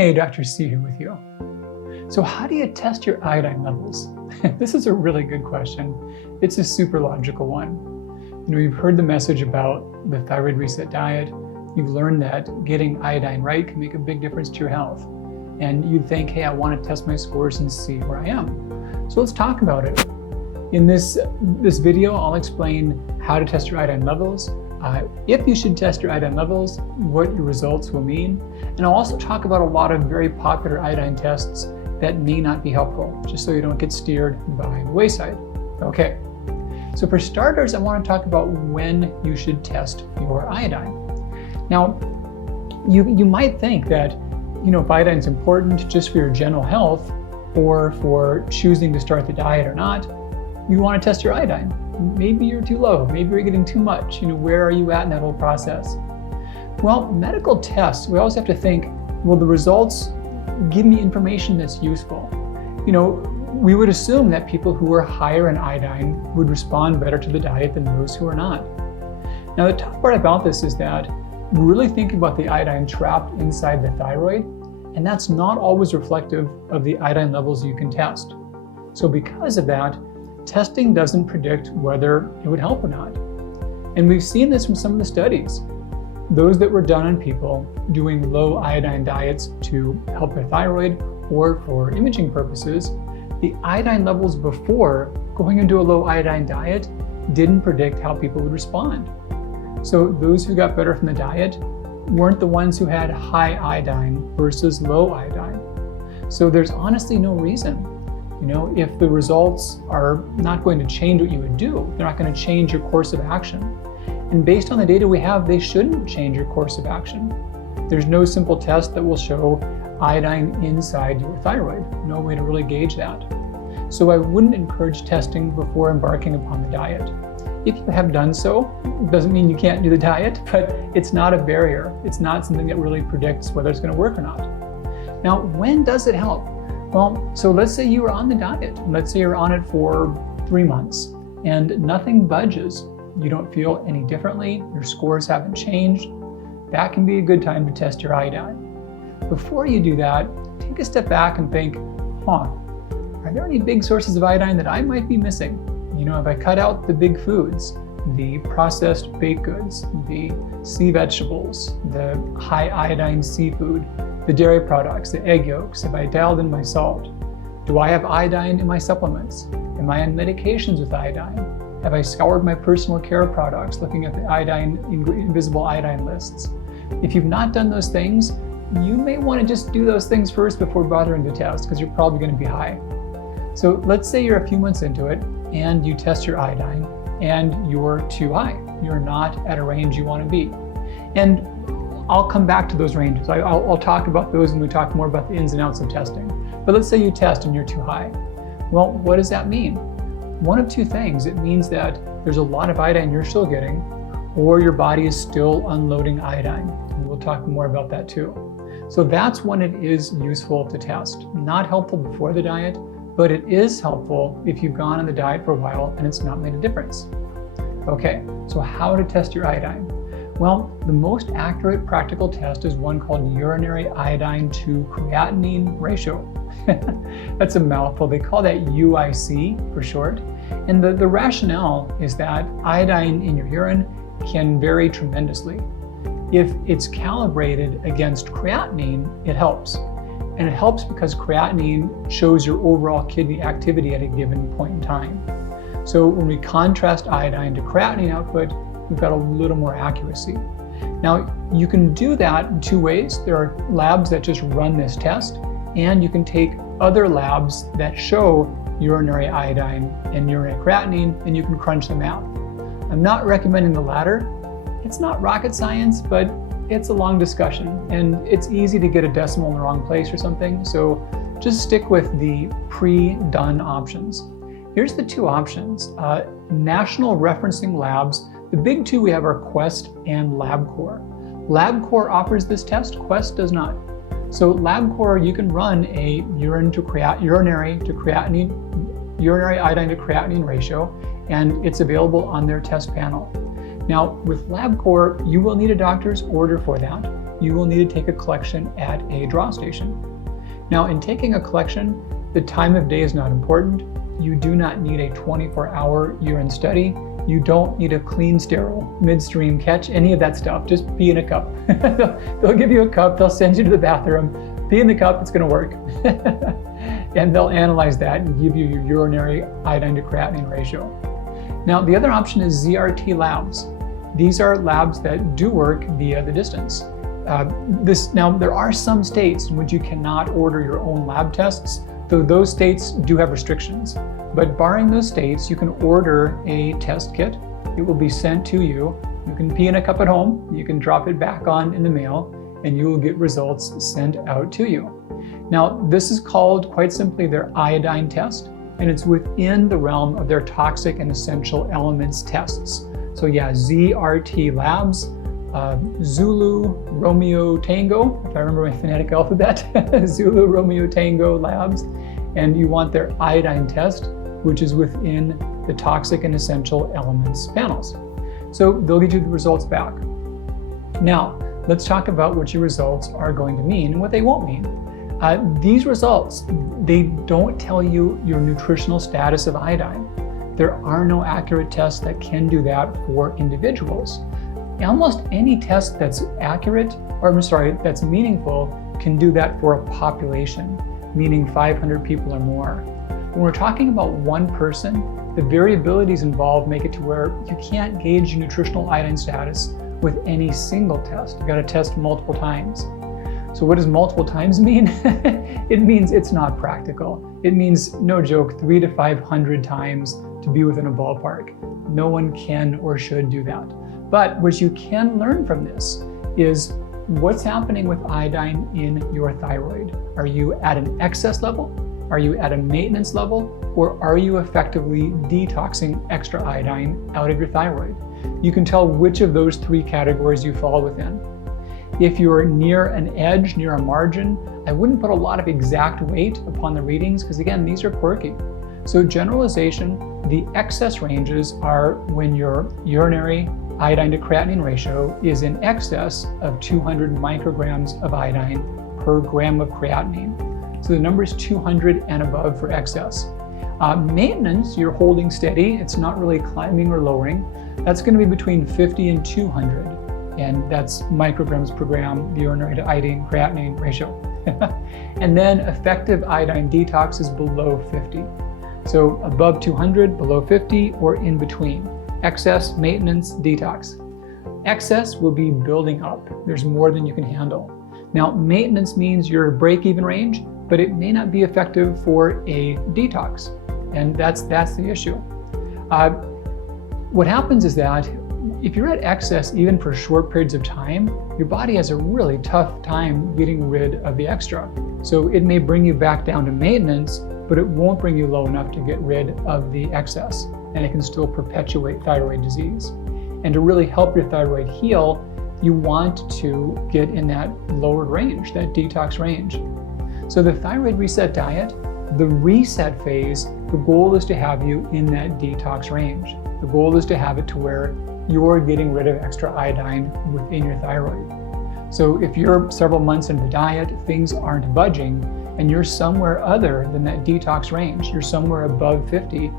Hey, Dr. C here with you. So how do you test your iodine levels? This is a really good question. It's a super logical one. You've heard the message about the thyroid reset diet. You've learned that getting iodine right can make a big difference to your health. And you'd think, hey, I want to test my scores and see where I am. So let's talk about it. In this video, I'll explain how to test your iodine levels, if you should test your iodine levels, what your results will mean, and I'll also talk about a lot of very popular iodine tests that may not be helpful, just so you don't get steered by the wayside. Okay, so for starters, I want to talk about when you should test your iodine. Now, you might think that, if iodine is important just for your general health or for choosing to start the diet or not, you want to test your iodine. Maybe you're too low, maybe you're getting too much. Where are you at in that whole process? Well, medical tests, we always have to think, will the results give me information that's useful? We would assume that people who are higher in iodine would respond better to the diet than those who are not. Now, the tough part about this is that we're really thinking about the iodine trapped inside the thyroid, and that's not always reflective of the iodine levels you can test. So because of that, testing doesn't predict whether it would help or not. And we've seen this from some of the studies. Those that were done on people doing low iodine diets to help their thyroid or for imaging purposes, the iodine levels before going into a low iodine diet didn't predict how people would respond. So those who got better from the diet weren't the ones who had high iodine versus low iodine. So there's honestly no reason. If the results are not going to change what you would do, they're not going to change your course of action. And based on the data we have, they shouldn't change your course of action. There's no simple test that will show iodine inside your thyroid. No way to really gauge that. So I wouldn't encourage testing before embarking upon the diet. If you have done so, it doesn't mean you can't do the diet, but it's not a barrier. It's not something that really predicts whether it's going to work or not. Now, when does it help? Well, so let's say you were on the diet. Let's say you're on it for 3 months and nothing budges. You don't feel any differently. Your scores haven't changed. That can be a good time to test your iodine. Before you do that, take a step back and think, are there any big sources of iodine that I might be missing? If I cut out the big foods, the processed baked goods, the sea vegetables, the high iodine seafood, the dairy products, the egg yolks, have I dialed in my salt? Do I have iodine in my supplements? Am I on medications with iodine? Have I scoured my personal care products looking at the invisible iodine lists? If you've not done those things, you may want to just do those things first before bothering to test, because you're probably going to be high. So let's say you're a few months into it and you test your iodine and you're too high. You're not at a range you want to be. And I'll come back to those ranges. I'll talk about those when we talk more about the ins and outs of testing. But let's say you test and you're too high. Well, what does that mean? One of two things. It means that there's a lot of iodine you're still getting, or your body is still unloading iodine. And we'll talk more about that too. So that's when it is useful to test. Not helpful before the diet, but it is helpful if you've gone on the diet for a while and it's not made a difference. Okay, so how to test your iodine? Well, the most accurate practical test is one called urinary iodine to creatinine ratio. That's a mouthful. They call that UIC for short. And the rationale is that iodine in your urine can vary tremendously. If it's calibrated against creatinine, it helps. And it helps because creatinine shows your overall kidney activity at a given point in time. So when we contrast iodine to creatinine output, we've got a little more accuracy. Now, you can do that in two ways. There are labs that just run this test, and you can take other labs that show urinary iodine and urinary creatinine, and you can crunch the math. I'm not recommending the latter. It's not rocket science, but it's a long discussion, and it's easy to get a decimal in the wrong place or something, so just stick with the pre-done options. Here's the two options. National referencing labs, the big two we have are Quest and LabCorp. LabCorp offers this test, Quest does not. So LabCorp, you can run a urinary iodine to creatinine ratio, and it's available on their test panel. Now, with LabCorp, you will need a doctor's order for that. you will need to take a collection at a draw station. Now, in taking a collection, the time of day is not important. You do not need a 24-hour urine study. You don't need a clean, sterile, midstream catch, any of that stuff. Just pee in a cup. They'll give you a cup, they'll send you to the bathroom, pee in the cup, it's gonna work. And they'll analyze that and give you your urinary iodine to creatinine ratio. Now, the other option is ZRT labs. These are labs that do work via the distance. Now, there are some states in which you cannot order your own lab tests, though those states do have restrictions. But barring those states, you can order a test kit. It will be sent to you. You can pee in a cup at home. You can drop it back on in the mail, and you will get results sent out to you. Now, this is called, quite simply, their iodine test, and it's within the realm of their toxic and essential elements tests. So yeah, ZRT labs, Zulu, Romeo, Tango, if I remember my phonetic alphabet, Zulu, Romeo, Tango labs, and you want their iodine test, which is within the toxic and essential elements panels. So they'll get you the results back. Now, let's talk about what your results are going to mean and what they won't mean. These results, they don't tell you your nutritional status of iodine. There are no accurate tests that can do that for individuals. Almost any test that's accurate, that's meaningful, can do that for a population, meaning 500 people or more. When we're talking about one person, the variabilities involved make it to where you can't gauge your nutritional iodine status with any single test. You've got to test multiple times. So what does multiple times mean? It means it's not practical. It means, no joke, 300 to 500 times to be within a ballpark. No one can or should do that. But what you can learn from this is what's happening with iodine in your thyroid. Are you at an excess level? Are you at a maintenance level? Or are you effectively detoxing extra iodine out of your thyroid? You can tell which of those three categories you fall within. If you're near an edge, near a margin, I wouldn't put a lot of exact weight upon the readings because, again, these are quirky. So generalization, the excess ranges are when your urinary iodine to creatinine ratio is in excess of 200 micrograms of iodine per gram of creatinine. So the number is 200 and above for excess. Maintenance, you're holding steady. It's not really climbing or lowering. That's going to be between 50 and 200. And that's micrograms per gram, the urinary to iodine creatinine ratio. And then effective iodine detox is below 50. So above 200, below 50, or in between. Excess, maintenance, detox. Excess will be building up. There's more than you can handle. Now, maintenance means you're break-even range, but it may not be effective for a detox. And that's the issue. What happens is that if you're at excess, even for short periods of time, your body has a really tough time getting rid of the extra. So it may bring you back down to maintenance, but it won't bring you low enough to get rid of the excess, and it can still perpetuate thyroid disease. And to really help your thyroid heal, you want to get in that lowered range, that detox range. So the thyroid reset diet, the reset phase, the goal is to have you in that detox range. The goal is to have it to where you're getting rid of extra iodine within your thyroid. So if you're several months into the diet, things aren't budging, and you're somewhere other than that detox range, you're somewhere above 50,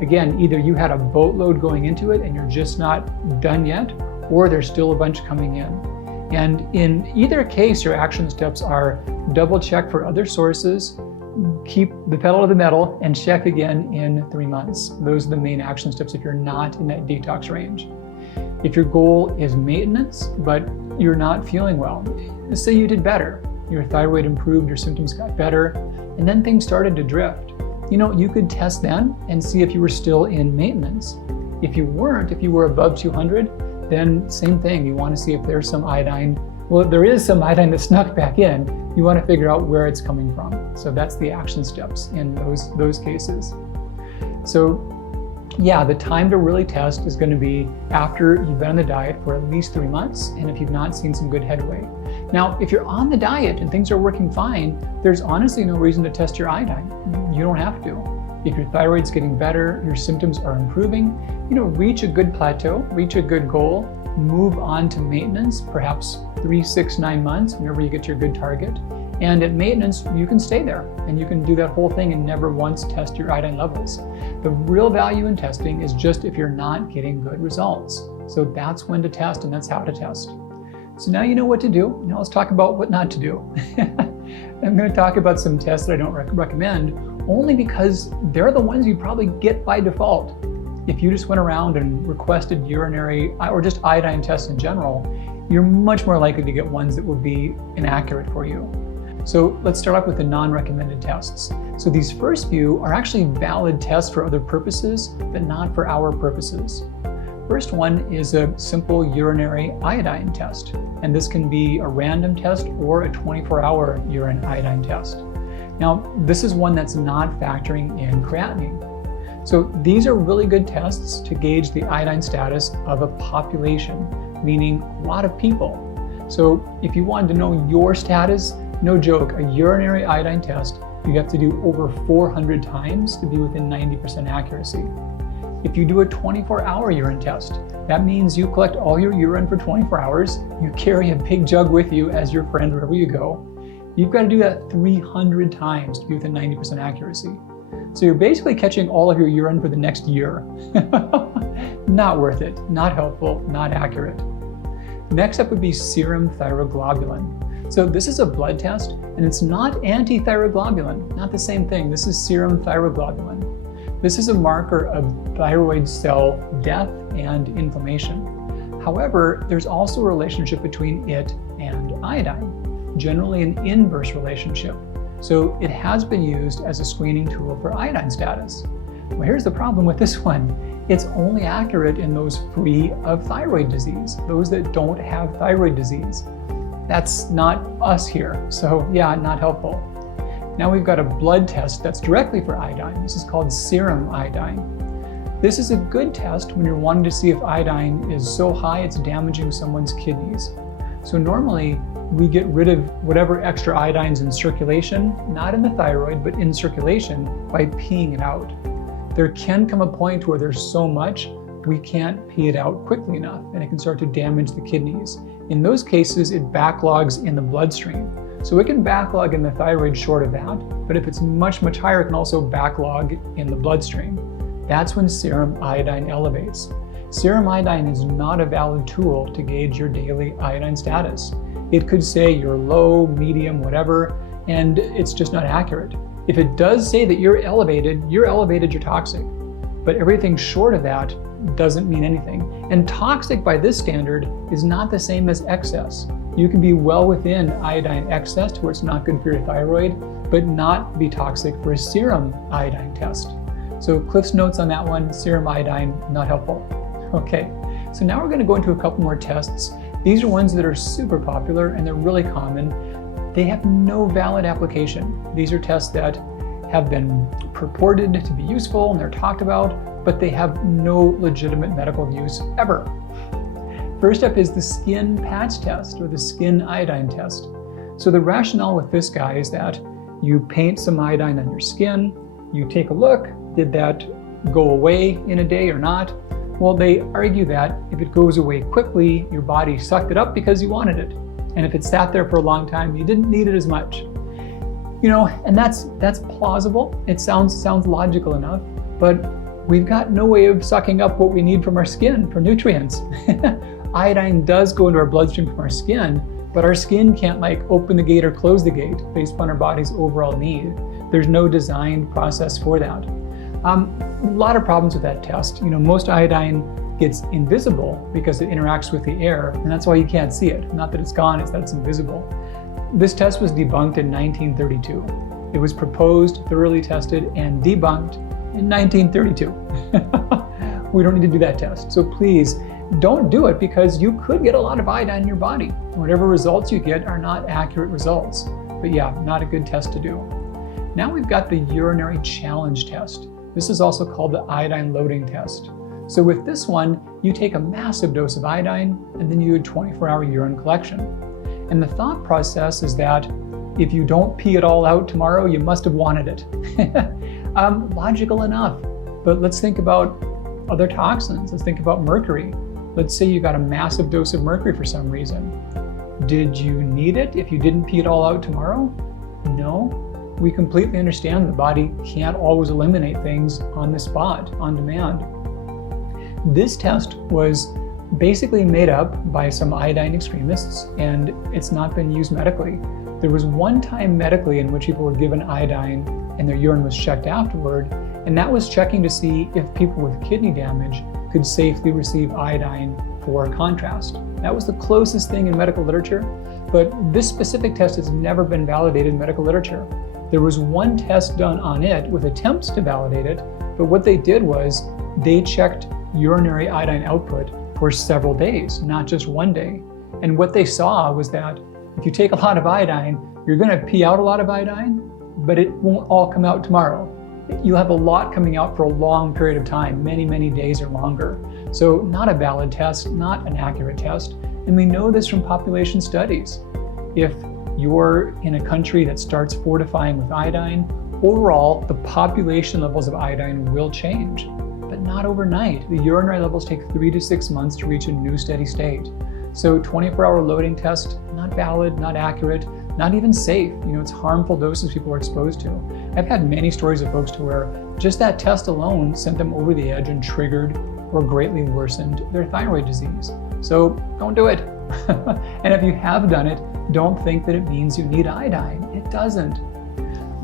again, either you had a boatload going into it and you're just not done yet, or there's still a bunch coming in. And in either case, your action steps are double check for other sources, keep the pedal to the metal, and check again in 3 months. Those are the main action steps if you're not in that detox range. If your goal is maintenance, but you're not feeling well, say you did better, your thyroid improved, your symptoms got better, and then things started to drift. You could test then and see if you were still in maintenance. If you weren't, if you were above 200, then same thing, you want to see if there's some iodine. Well, there is some iodine that snuck back in. You want to figure out where it's coming from. So that's the action steps in those cases. So yeah, the time to really test is going to be after you've been on the diet for at least 3 months, and if you've not seen some good headway. Now, if you're on the diet and things are working fine, there's honestly no reason to test your iodine. You don't have to. If your thyroid's getting better, your symptoms are improving, reach a good plateau, reach a good goal, move on to maintenance, perhaps 3, 6, 9 months, whenever you get your good target. And at maintenance, you can stay there and you can do that whole thing and never once test your iodine levels. The real value in testing is just if you're not getting good results. So that's when to test and that's how to test. So now you know what to do. Now let's talk about what not to do. I'm going to talk about some tests that I don't recommend, only because they're the ones you probably get by default. If you just went around and requested urinary or just iodine tests in general, you're much more likely to get ones that would be inaccurate for you. So let's start off with the non-recommended tests. So these first few are actually valid tests for other purposes, but not for our purposes. First one is a simple urinary iodine test. And this can be a random test or a 24-hour urine iodine test. Now, this is one that's not factoring in creatinine. So these are really good tests to gauge the iodine status of a population, meaning a lot of people. So if you wanted to know your status, no joke, a urinary iodine test, you have to do over 400 times to be within 90% accuracy. If you do a 24-hour urine test, that means you collect all your urine for 24 hours, you carry a big jug with you as your friend wherever you go. You've got to do that 300 times to be within 90% accuracy. So you're basically catching all of your urine for the next year. Not worth it, not helpful, not accurate. Next up would be serum thyroglobulin. So this is a blood test, and it's not anti-thyroglobulin, not the same thing. This is serum thyroglobulin. This is a marker of thyroid cell death and inflammation. However, there's also a relationship between it and iodine, generally an inverse relationship. So it has been used as a screening tool for iodine status. Well, here's the problem with this one. It's only accurate in those free of thyroid disease, those that don't have thyroid disease. That's not us here, so yeah, not helpful. Now we've got a blood test that's directly for iodine. This is called serum iodine. This is a good test when you're wanting to see if iodine is so high it's damaging someone's kidneys. So normally we get rid of whatever extra iodine's in circulation, not in the thyroid, but in circulation by peeing it out. There can come a point where there's so much we can't pee it out quickly enough and it can start to damage the kidneys. In those cases, it backlogs in the bloodstream. So it can backlog in the thyroid short of that, but if it's much, much higher, it can also backlog in the bloodstream. That's when serum iodine elevates. Serum iodine is not a valid tool to gauge your daily iodine status. It could say you're low, medium, whatever, and it's just not accurate. If it does say that you're elevated, you're toxic. But everything short of that doesn't mean anything. And toxic by this standard is not the same as excess. You can be well within iodine excess to where it's not good for your thyroid, but not be toxic for a serum iodine test. So Cliff's notes on that one, serum iodine, not helpful. Okay, so now we're going to go into a couple more tests. These are ones that are super popular and they're really common. They have no valid application. These are tests that have been purported to be useful and they're talked about, but they have no legitimate medical use ever. First up is the skin patch test or the skin iodine test. So the rationale with this guy is that you paint some iodine on your skin, you take a look, did that go away in a day or not? Well, they argue that if it goes away quickly, your body sucked it up because you wanted it. And if it sat there for a long time, you didn't need it as much. You know, and that's plausible. It sounds logical enough, but we've got no way of sucking up what we need from our skin for nutrients. Iodine does go into our bloodstream from our skin, but our skin can't like open the gate or close the gate based on our body's overall need. There's no designed process for that. A lot of problems with that test. You know, most iodine gets invisible because it interacts with the air, and that's why you can't see it. Not that it's gone, it's that it's invisible. This test was debunked in 1932. It was proposed, thoroughly tested, and debunked in 1932. We don't need to do that test. So please don't do it because you could get a lot of iodine in your body. Whatever results you get are not accurate results. But yeah, not a good test to do. Now we've got the urinary challenge test. This is also called the iodine loading test. So with this one, you take a massive dose of iodine and then you do a 24-hour urine collection. And the thought process is that if you don't pee it all out tomorrow, you must have wanted it. Logical enough, but let's think about other toxins. Let's think about mercury. Let's say you got a massive dose of mercury for some reason. Did you need it if you didn't pee it all out tomorrow? No. We completely understand the body can't always eliminate things on the spot, on demand. This test was basically made up by some iodine extremists, and it's not been used medically. There was one time medically in which people were given iodine and their urine was checked afterward, and that was checking to see if people with kidney damage could safely receive iodine for contrast. That was the closest thing in medical literature, but this specific test has never been validated in medical literature. There was one test done on it with attempts to validate it, but what they did was they checked urinary iodine output for several days, not just one day. And what they saw was that if you take a lot of iodine, you're going to pee out a lot of iodine, but it won't all come out tomorrow. You'll have a lot coming out for a long period of time, many, many days or longer. So not a valid test, not an accurate test. And we know this from population studies. If you're in a country that starts fortifying with iodine, overall, the population levels of iodine will change, but not overnight. The urinary levels take 3 to 6 months to reach a new steady state. So 24-hour loading test, not valid, not accurate, not even safe. It's harmful doses people are exposed to. I've had many stories of folks to where just that test alone sent them over the edge and triggered or greatly worsened their thyroid disease. So don't do it. And if you have done it, don't think that it means you need iodine. It doesn't.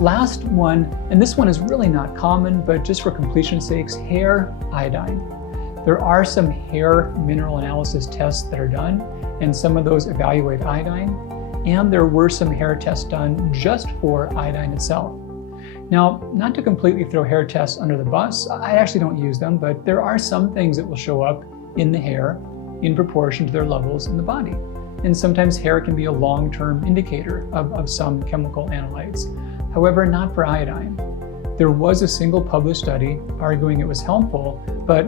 Last one, and this one is really not common, but just for completion's sakes, hair iodine. There are some hair mineral analysis tests that are done, and some of those evaluate iodine, and there were some hair tests done just for iodine itself. Now, not to completely throw hair tests under the bus, I actually don't use them, but there are some things that will show up in the hair in proportion to their levels in the body. And sometimes hair can be a long-term indicator of some chemical analytes. However, not for iodine. There was a single published study arguing it was helpful, but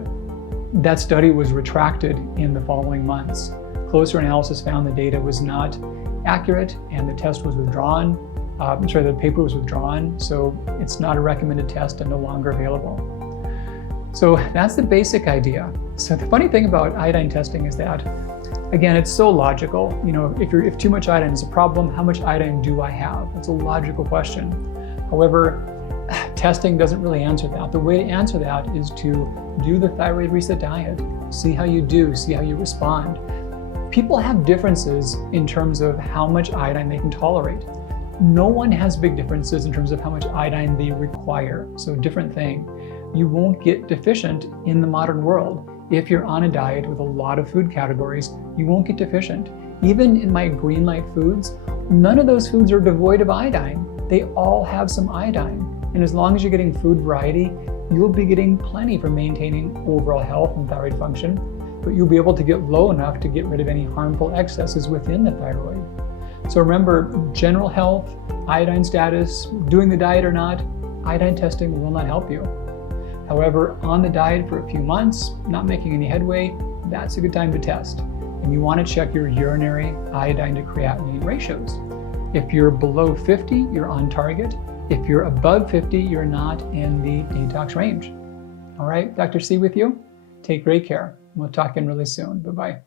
that study was retracted in the following months. Closer analysis found the data was not accurate and the test was withdrawn. The paper was withdrawn, so it's not a recommended test and no longer available. So that's the basic idea. So the funny thing about iodine testing is that, again, it's so logical. If too much iodine is a problem, how much iodine do I have? That's a logical question. However, testing doesn't really answer that. The way to answer that is to do the thyroid reset diet. See how you do, see how you respond. People have differences in terms of how much iodine they can tolerate. No one has big differences in terms of how much iodine they require. So different thing. You won't get deficient in the modern world. If you're on a diet with a lot of food categories, you won't get deficient. Even in my green light foods, none of those foods are devoid of iodine. They all have some iodine. And as long as you're getting food variety, you'll be getting plenty for maintaining overall health and thyroid function, but you'll be able to get low enough to get rid of any harmful excesses within the thyroid. So remember, general health, iodine status, doing the diet or not, iodine testing will not help you. However, on the diet for a few months, not making any headway, that's a good time to test. And you want to check your urinary iodine to creatinine ratios. If you're below 50, you're on target. If you're above 50, you're not in the detox range. All right, Dr. C with you. Take great care. We'll talk again really soon. Bye-bye.